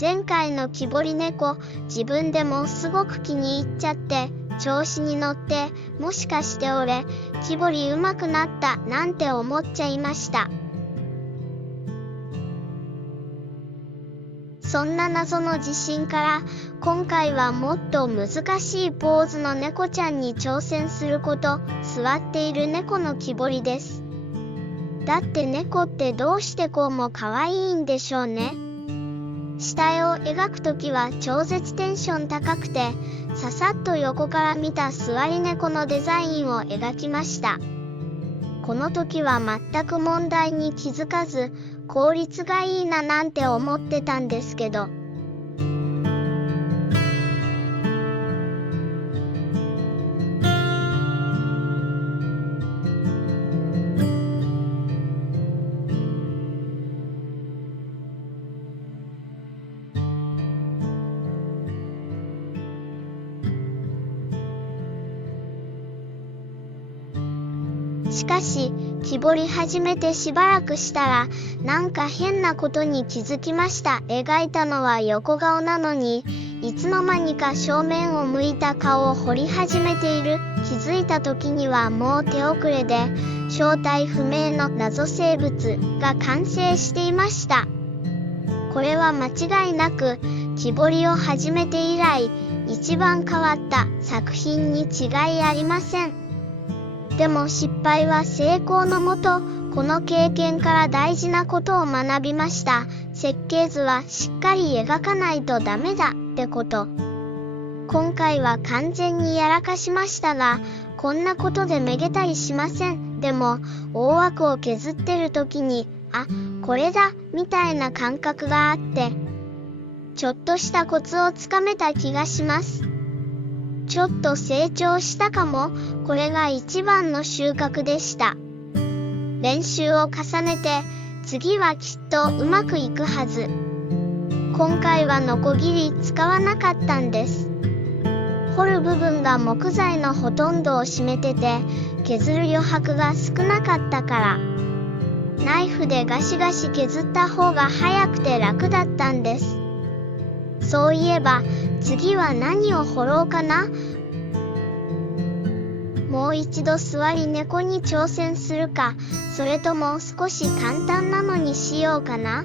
前回の木彫り猫、自分でもすごく気に入っちゃって、調子に乗って、もしかして俺、木彫り上手くなったなんて思っちゃいました。そんな謎の自信から、今回はもっと難しいポーズの猫ちゃんに挑戦すること、座っている猫の木彫りです。だって猫ってどうしてこうも可愛いんでしょうね。下絵を描くときは超絶テンション高くて、ささっと横から見た座り猫のデザインを描きました。この時は全く問題に気づかず、効率がいいななんて思ってたんですけど。しかし、木彫り始めてしばらくしたら、なんか変なことに気づきました。描いたのは横顔なのに、いつの間にか正面を向いた顔を彫り始めている。気づいた時にはもう手遅れで、正体不明の謎生物が完成していました。これは間違いなく、木彫りを始めて以来、一番変わった作品に違いありません。でも失敗は成功のもと、この経験から大事なことを学びました。設計図はしっかり描かないとダメだってこと。今回は完全にやらかしましたが、こんなことでめげたりしません。でも、大枠を削ってる時に、あ、これだ、みたいな感覚があって、ちょっとしたコツをつかめた気がします。ちょっと成長したかも。これが一番の収穫でした。練習を重ねて、次はきっとうまくいくはず。今回はノコギリ使わなかったんです。彫る部分が木材のほとんどを占めてて、削る余白が少なかったから。ナイフでガシガシ削った方が早くて楽だったんです。そういえば、次は何を彫ろうかな。もう一度座り猫に挑戦するか、それとも少し簡単なのにしようかな。